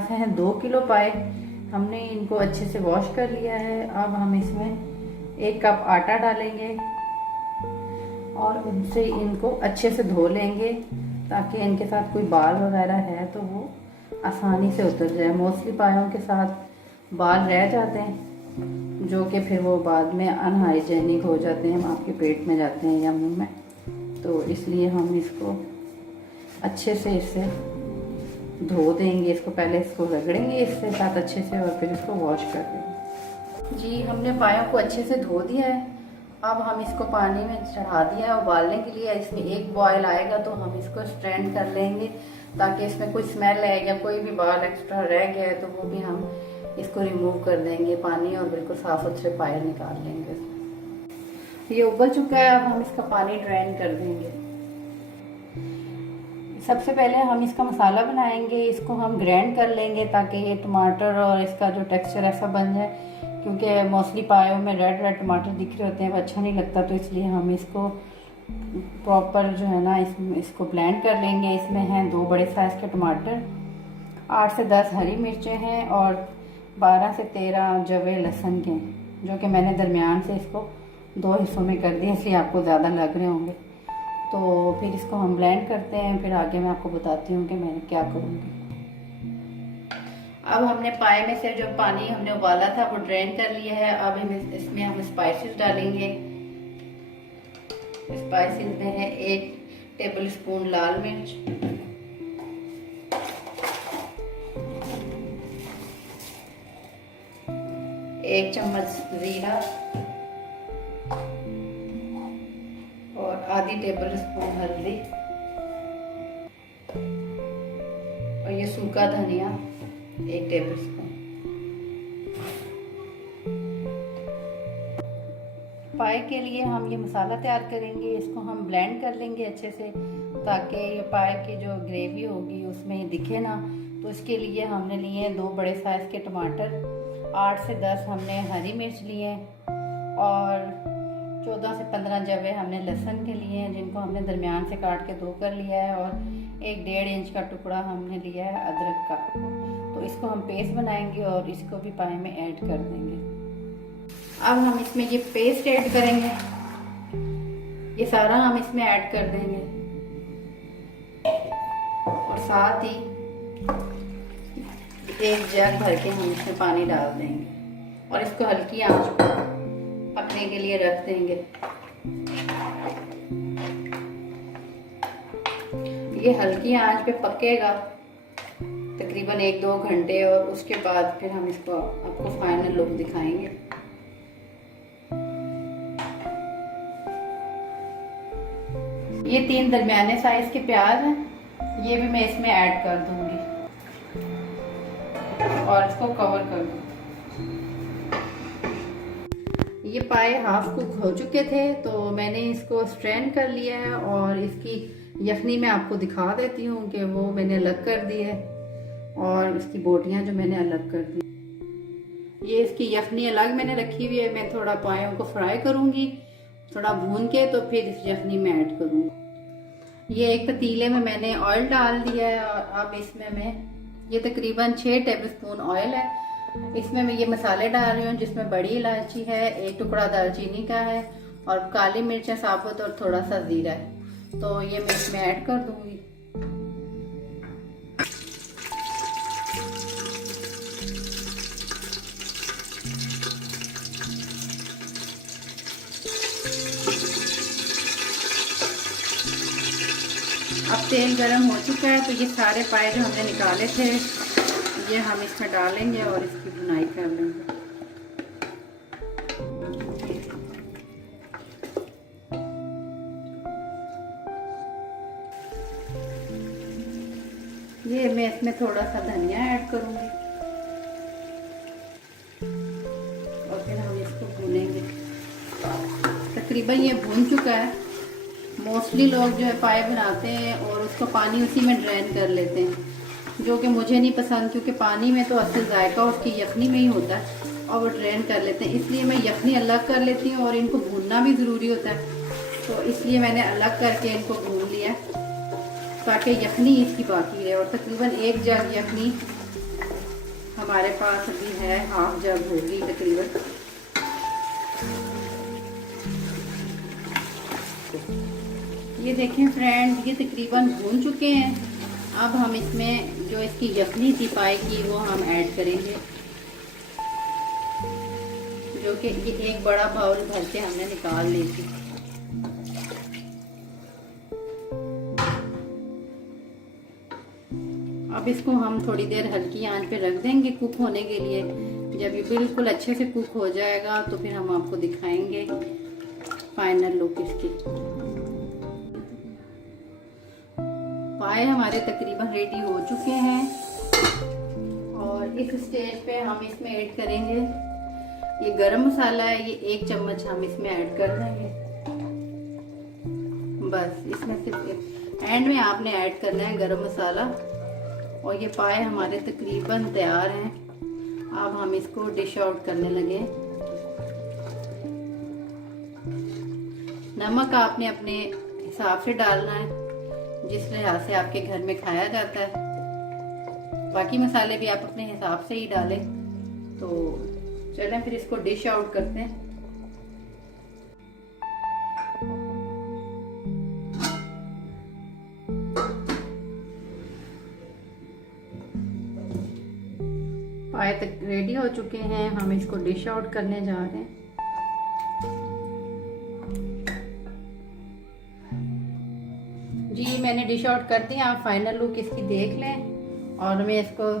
पास हैं 2 किलो पाए। हमने इनको अच्छे से वॉश कर लिया है। अब हम इसमें 1 कप आटा डालेंगे और उनसे इनको अच्छे से धो लेंगे ताकि इनके साथ कोई बाल वगैरह है तो वो आसानी से उतर जाए। मोस्टली पायों के साथ बाल रह जाते हैं जो कि फिर वो बाद में अनहाइजेनिक हो जाते हैं, आपके पेट में जाते हैं या मुंह में। तो इसलिए हम इसको अच्छे से इससे धो देंगे। इसको पहले इसको रगड़ेंगे इससे साथ अच्छे से और फिर इसको वॉश कर देंगे। जी, हमने पायों को अच्छे से धो दिया है। अब हम इसको पानी में चढ़ा दिया है उबालने के लिए। इसमें एक बॉयल आएगा तो हम इसको स्ट्रेन कर लेंगे ताकि इसमें कोई स्मेल है या कोई भी बाल एक्स्ट्रा रह गया है तो वो भी हम इसको रिमूव कर देंगे पानी और बिल्कुल साफ सुथरे पाए निकाल लेंगे। ये उबल चुका है, अब हम इसका पानी ड्रेन कर देंगे। सबसे पहले हम इसका मसाला बनाएंगे। इसको हम ग्राइंड कर लेंगे ताकि ये टमाटर और इसका जो टेक्सचर ऐसा बन जाए, क्योंकि मोस्टली पायों में रेड रेड टमाटर दिख रहे होते हैं, वो अच्छा नहीं लगता। तो इसलिए हम इसको प्रॉपर जो है ना इसको ब्लेंड कर लेंगे। इसमें हैं 2 बड़े साइज़ के टमाटर, 8 से 10 हरी मिर्चें हैं और 12 से 13 जवे लहसुन के, जो कि मैंने दरमियान से इसको 2 हिस्सों में कर दिया, इसलिए आपको ज़्यादा लग रहे होंगे। तो फिर इसको हम ब्लेंड करते हैं, फिर आगे मैं आपको बताती हूँ कि मैं क्या करूँगी। अब हमने पाए में से जो पानी हमने उबाला था वो ड्रेन कर लिया है। अब इसमें हम स्पाइसेस डालेंगे। स्पाइसेस में है 1 टेबल स्पून लाल मिर्च, 1 चम्मच जीरा और आधी टेबल स्पून हल्दी और ये सूखा धनिया 1 टेबल स्पून। पाए के लिए हम ये मसाला तैयार करेंगे। इसको हम ब्लेंड कर लेंगे अच्छे से ताकि ये पाए की जो ग्रेवी होगी उसमें ये दिखे ना। तो इसके लिए हमने लिए 2 बड़े साइज़ के टमाटर, 8 से 10 हमने हरी मिर्च लिए और 14 से 15 जवे हमने लहसुन के लिए हैं, जिनको हमने दरमियान से काट के 2 कर लिया है और 1-1.5 इंच का टुकड़ा हमने लिया है अदरक का। तो इसको हम पेस्ट बनाएंगे और इसको भी पाए में ऐड कर देंगे। अब हम इसमें ये पेस्ट ऐड करेंगे, ये सारा हम इसमें ऐड कर देंगे और साथ ही 1 जग भर के हम इसमें पानी डाल देंगे और इसको हल्की आंच पर पकने के लिए रख देंगे। ये हल्की आंच पे पकेगा तकरीबन 1-2 घंटे और उसके बाद फिर हम इसको आपको फाइनल लुक दिखाएंगे। ये 3 दरमियाने साइज के प्याज हैं, ये भी मैं इसमें ऐड कर दूंगी और इसको कवर कर दूंगी। ये पाए हाफ कुक हो चुके थे तो मैंने इसको स्ट्रेन कर लिया है और इसकी यखनी मैं आपको दिखा देती हूँ कि वो मैंने अलग कर दी है और इसकी बोटियाँ जो मैंने अलग कर दी। ये इसकी यखनी अलग मैंने रखी हुई है। मैं थोड़ा पायों को फ्राई करूँगी, थोड़ा भून के तो फिर इस यखनी में ऐड करूँगी। ये एक पतीले में मैंने ऑयल डाल दिया है और अब इसमें मैं ये तकरीबन 6 टेबलस्पून ऑयल है। इसमें मैं ये मसाले डाल रही हूँ, जिसमें बड़ी इलायची है, 1 टुकड़ा दालचीनी का है और काली मिर्च साबुत और थोड़ा सा जीरा है। तो ये मैं इसमें ऐड कर दूंगी। अब तेल गरम हो चुका है तो ये सारे पाए जो हमने निकाले थे ये हम इसमें डालेंगे और इसकी भुनाई कर लेंगे। ये मैं इसमें थोड़ा सा धनिया ऐड करूंगी और फिर हम इसको भूनेंगे। तकरीबन ये भून चुका है। मोस्टली लोग जो है पाए बनाते हैं और उसको पानी उसी में ड्रेन कर लेते हैं, जो कि मुझे नहीं पसंद, क्योंकि पानी में तो असल जायका उसकी यखनी में ही होता है और वो ड्रेन कर लेते हैं। इसलिए मैं यखनी अलग कर लेती हूँ और इनको भूनना भी ज़रूरी होता है, तो इसलिए मैंने अलग करके इनको भून लिया ताकि यखनी इसकी बाकी रहे। और तकरीबन 1 जग यखनी हमारे पास अभी है हाफ जग होगी तकरीबन। ये देखें फ्रेंड, ये तकरीबन भून चुके हैं। अब हम इसमें जो इसकी यखनी थी पाए की वो हम ऐड करेंगे, जो कि ये एक बड़ा बाउल भर के हमने निकाल ली थी। अब इसको हम थोड़ी देर हल्की आंच पे रख देंगे कुक होने के लिए। जब ये बिल्कुल अच्छे से कुक हो जाएगा तो फिर हम आपको दिखाएंगे फाइनल लुक इसकी। पाए हमारे तकरीबन रेडी हो चुके हैं और इस स्टेज पे हम इसमें ऐड करेंगे ये गरम मसाला है, ये 1 चम्मच हम इसमें ऐड कर देंगे। बस इसमें सिर्फ एंड में आपने ऐड करना है गरम मसाला। और ये पाए हमारे तकरीबन तैयार हैं। अब हम इसको डिश आउट करने लगे। नमक आपने अपने हिसाब से डालना है, जिस लिहाज से आपके घर में खाया जाता है। बाकी मसाले भी आप अपने हिसाब से ही डालें। तो चलें फिर इसको डिश आउट करते हैं। पाए तक रेडी हो चुके हैं, हम इसको डिश आउट करने जा रहे हैं। जी मैंने डिश आउट कर दिया, आप फाइनल लुक इसकी देख लें। और मैं इसको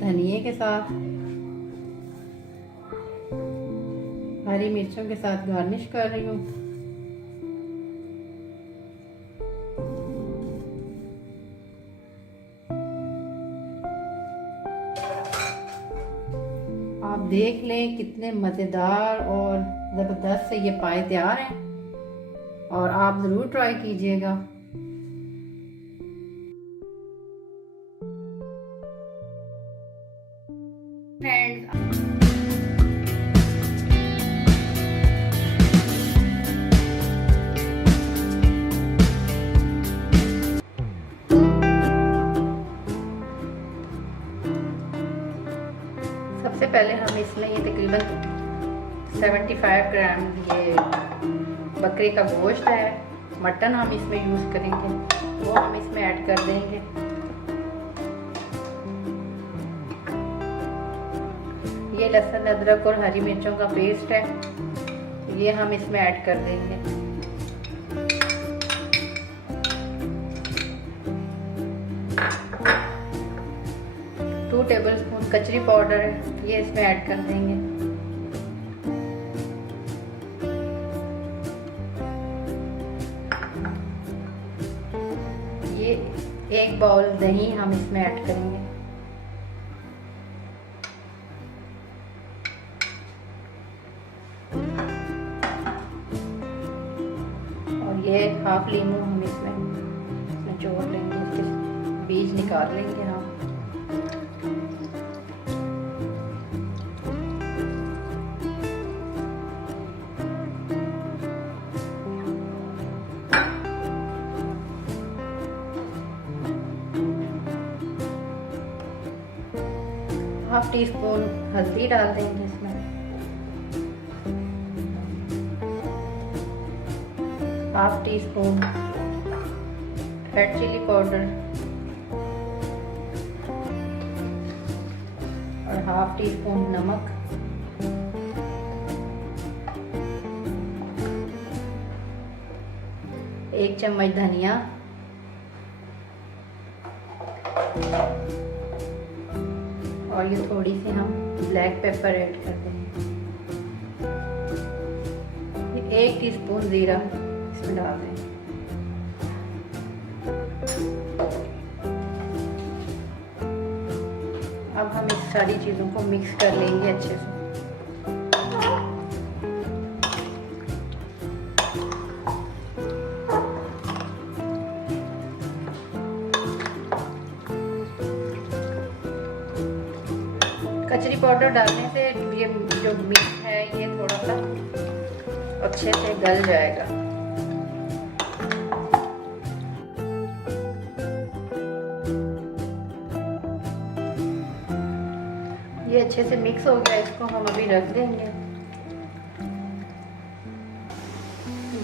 धनिए के साथ, हरी मिर्चों के साथ गार्निश कर रही हूँ। आप देख लें कितने मज़ेदार और ज़बरदस्त से ये पाए तैयार हैं और आप ज़रूर ट्राई कीजिएगा। फ्रेंड्स, सबसे पहले हम इसमें ये तकरीबन 75 ग्राम ये बकरे का गोश्त है, मटन हम इसमें यूज़ करेंगे, वो हम इसमें ऐड कर देंगे। ये लहसुन अदरक और हरी मिर्चों का पेस्ट है, ये हम इसमें ऐड कर देंगे। 2 टेबलस्पून कचरी पाउडर है, ये इसमें ऐड कर देंगे। ये 1 बाउल दही हम इसमें ऐड करेंगे। और ये हाफ लीमू हम इसमें निचोड़ लेंगे, इसके बीज निकाल लेंगे हम। हाफ टी स्पून हल्दी डाल देंगे इसमें, half teaspoon red chilli powder और हाफ टी स्पून नमक। एक चम्मच धनिया और ये थोड़ी सी हम ब्लैक पेपर ऐड कर देंगे। ये 1 टीस्पून जीरा इसमें डाल देंगे। अब हम इस सारी चीज़ों को मिक्स कर लेंगे अच्छे से। कचरी पाउडर डालने से ये जो मीट है ये थोड़ा सा अच्छे से गल जाएगा। अच्छे से मिक्स हो गया, इसको हम अभी रख देंगे।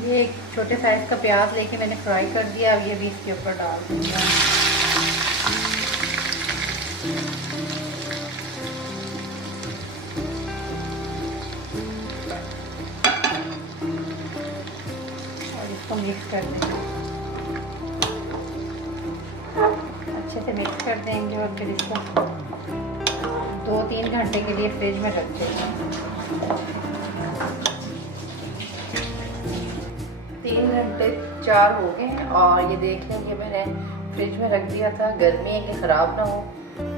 ये एक छोटे साइज का प्याज लेके मैंने फ्राई कर दिया, अब ये भी इसके ऊपर डाल दूँगी। और इसको मिक्स कर देंगे, अच्छे से मिक्स कर देंगे और फिर इसको 2-3 घंटे के लिए फ्रिज में रख देंगे। 3 घंटे 4 हो गए हैं और ये देख लें, ये मैंने फ्रिज में रख दिया था, गर्मी है कि ख़राब ना हो।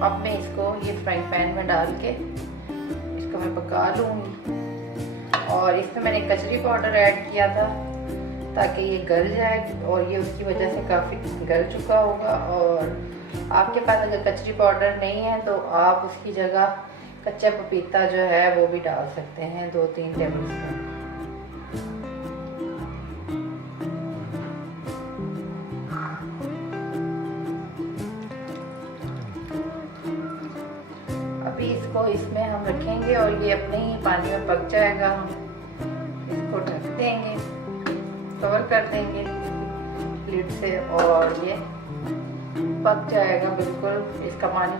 अब मैं इसको ये फ्राइंग पैन में डाल के इसको मैं पका लूँगी। और इसमें मैंने कचरी पाउडर ऐड किया था ताकि ये गल जाए, और ये उसकी वजह से काफ़ी गल चुका होगा। और आपके पास अगर कचरी पाउडर नहीं है तो आप उसकी जगह कच्चा पपीता जो है वो भी डाल सकते हैं, 2-3 टेबल स्पून। अभी इसको इसमें हम रखेंगे और ये अपने ही पानी में पक जाएगा। हम इसको ढक देंगे, कवर कर देंगे लिड से, और ये पक जाएगा बिल्कुल। इसका पानी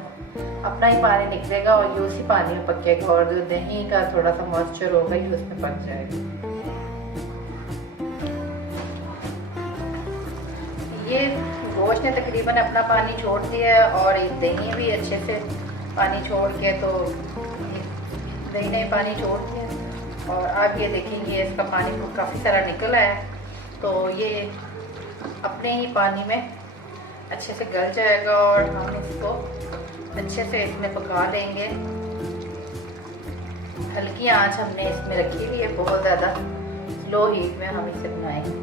अपना ही पानी निकलेगा और ये उसी पानी में पकेगा, और जो दही का थोड़ा सा मॉइस्चर होगा ये उसमें पक जाएगा। ये गोश्त ने तकरीबन अपना पानी छोड़ दिया है और दही भी अच्छे से पानी छोड़ के, तो दही ने पानी छोड़ दिया। और आप ये देखेंगे इसका पानी काफ़ी सारा निकला है, तो ये अपने ही पानी में अच्छे से गल जाएगा और हम इसको अच्छे से इसमें पका लेंगे। हल्की आंच हमने इसमें रखी हुई है, बहुत ज़्यादा लो हीट में हम इसे बनाएंगे।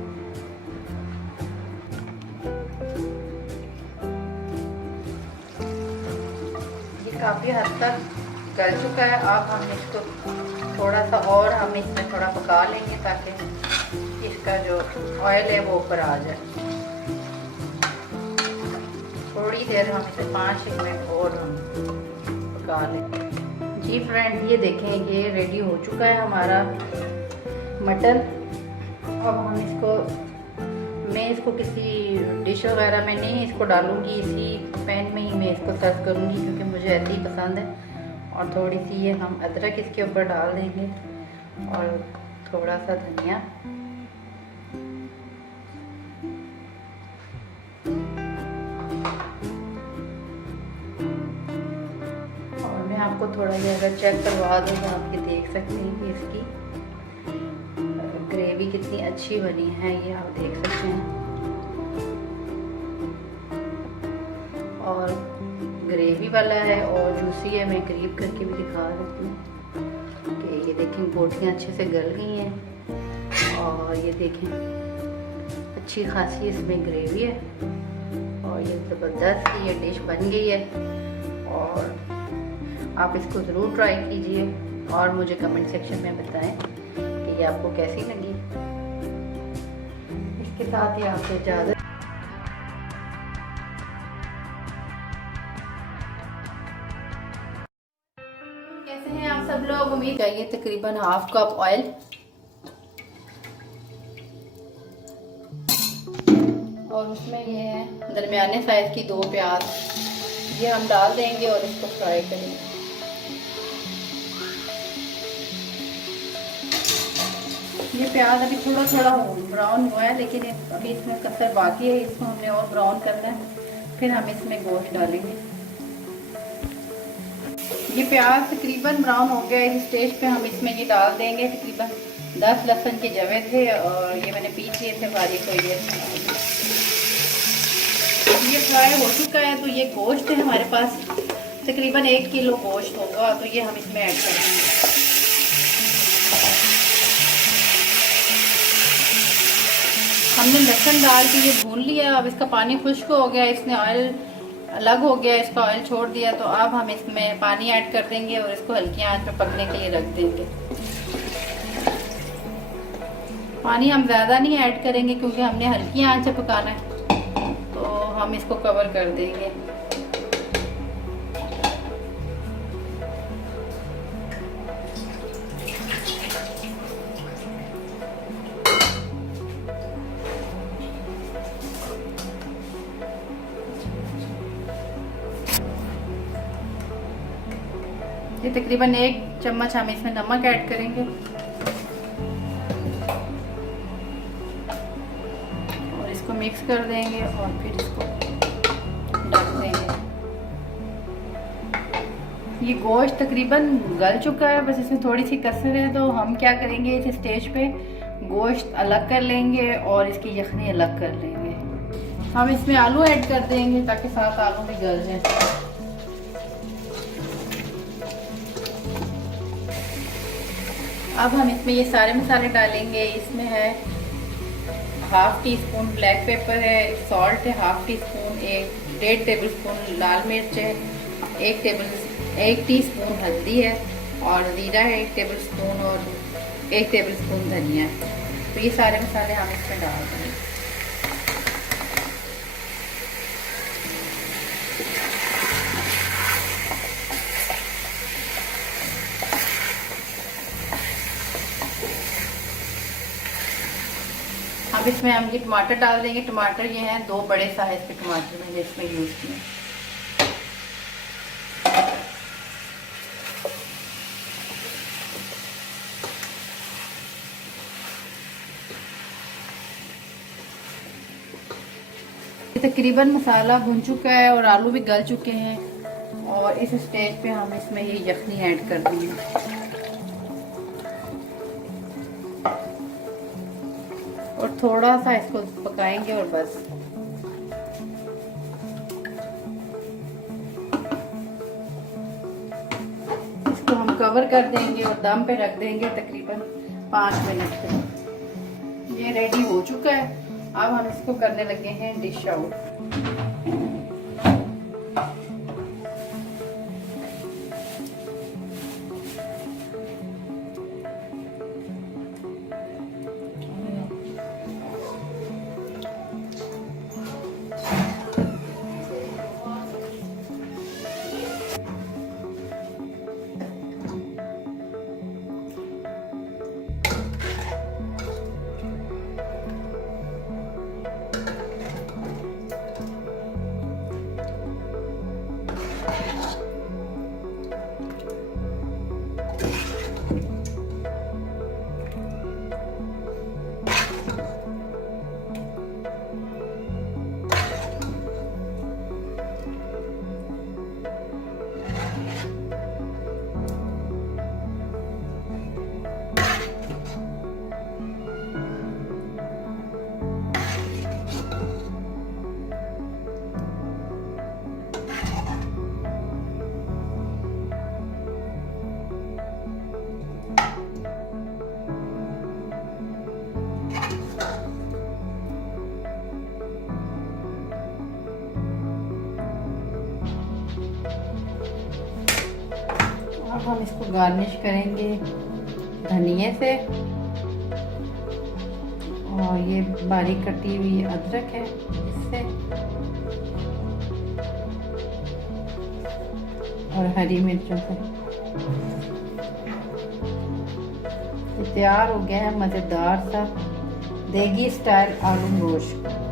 ये काफ़ी हद तक गल चुका है। अब हम इसको थोड़ा सा और हम इसमें थोड़ा पका लेंगे ताकि इसका जो ऑयल है वो ऊपर आ जाए। थोड़ी देर हम इसे 5 मिनट और हम पका लें। जी फ्रेंड, ये देखें, ये रेडी हो चुका है हमारा मटन। अब हम मैं इसको किसी डिश वगैरह में नहीं इसको डालूंगी, इसी पैन में ही मैं इसको सर्व करूंगी क्योंकि मुझे ऐसे ही पसंद है। और थोड़ी सी ये हम अदरक इसके ऊपर डाल देंगे और थोड़ा सा धनिया। आपको थोड़ा ये अगर चेक करवा दूँ तो आप ये देख सकते हैं कि इसकी ग्रेवी कितनी अच्छी बनी है, ये आप देख सकते हैं। और ग्रेवी वाला है और जूसी है। मैं करीब करके भी दिखा देती हूँ कि ये देखें बोटियाँ अच्छे से गल गई हैं और ये देखें अच्छी खासी इसमें ग्रेवी है और ये ज़बरदस्त ये डिश बन गई है। और आप इसको ज़रूर ट्राई कीजिए और मुझे कमेंट सेक्शन में बताएं कि ये आपको कैसी लगी। इसके साथ ही आपसे इजाज़त। कैसे हैं आप सब लोग? उम्मीद चाहिए तकरीबन 1/2 कप ऑयल और उसमें ये है दरमियाने साइज की 2 प्याज, ये हम डाल देंगे और इसको फ्राई करेंगे। ये प्याज अभी थोड़ा थोड़ा ब्राउन हुआ है, लेकिन अभी इसमें कसर बाकी है, इसको हमने और ब्राउन करना है। फिर हम इसमें गोश्त डालेंगे। ये प्याज तकरीबन ब्राउन हो गया है, इस स्टेज पे हम इसमें ये डाल देंगे। तकरीबन 10 लहसुन के जवे थे और ये मैंने पीस लिए थे बारीक। ये फ्राई हो चुका है, तो ये गोश्त है हमारे पास तकरीबन 1 किलो गोश्त होगा, तो ये हम इसमें ऐड करेंगे। हमने लहसुन डाल के ये भून लिया। अब इसका पानी खुश्क हो गया, इसने ऑयल अलग हो गया, इसका ऑयल छोड़ दिया। तो अब हम इसमें पानी ऐड कर देंगे और इसको हल्की आंच पे पकने के लिए रख देंगे। पानी हम ज़्यादा नहीं ऐड करेंगे क्योंकि हमने हल्की आंच से पकाना है, तो हम इसको कवर कर देंगे। ये तकरीबन 1 चम्मच हम इसमें नमक ऐड करेंगे और इसको मिक्स कर देंगे और फिर इसको ढक देंगे। ये गोश्त तकरीबन गल चुका है, बस इसमें थोड़ी सी कसर है, तो हम क्या करेंगे इस स्टेज पे गोश्त अलग कर लेंगे और इसकी यखनी अलग कर लेंगे। हम इसमें आलू ऐड कर देंगे ताकि साथ आलू भी गल जाए। अब हम इसमें ये सारे मसाले डालेंगे। इसमें है 1/2 टीस्पून ब्लैक पेपर है, सॉल्ट है 1/2 टीस्पून, 1.5 टेबल स्पून लाल मिर्च है, 1 टीस्पून हल्दी है और जीरा है 1 टेबल स्पून और 1 टेबल स्पून धनिया है। तो ये सारे मसाले हम इसमें डाल देंगे। अब इसमें हम ये टमाटर डाल देंगे। टमाटर ये हैं 2 बड़े साइज के टमाटर मैंने इसमें यूज किए। तकरीबन मसाला भुन चुका है और आलू भी गल चुके हैं और इस स्टेज पे हम इसमें ये यखनी ऐड कर देंगे और थोड़ा सा इसको पकाएंगे और बस। इसको हम कवर कर देंगे और दम पे रख देंगे तकरीबन 5 मिनट तक। ये रेडी हो चुका है। अब हम इसको करने लगे हैं डिश आउट। अब हम इसको गार्निश करेंगे धनिये से और ये बारीक कटी हुई अदरक है इससे और हरी मिर्चों से। तैयार हो गया है मज़ेदार सा देगी स्टाइल आलू गोश्त।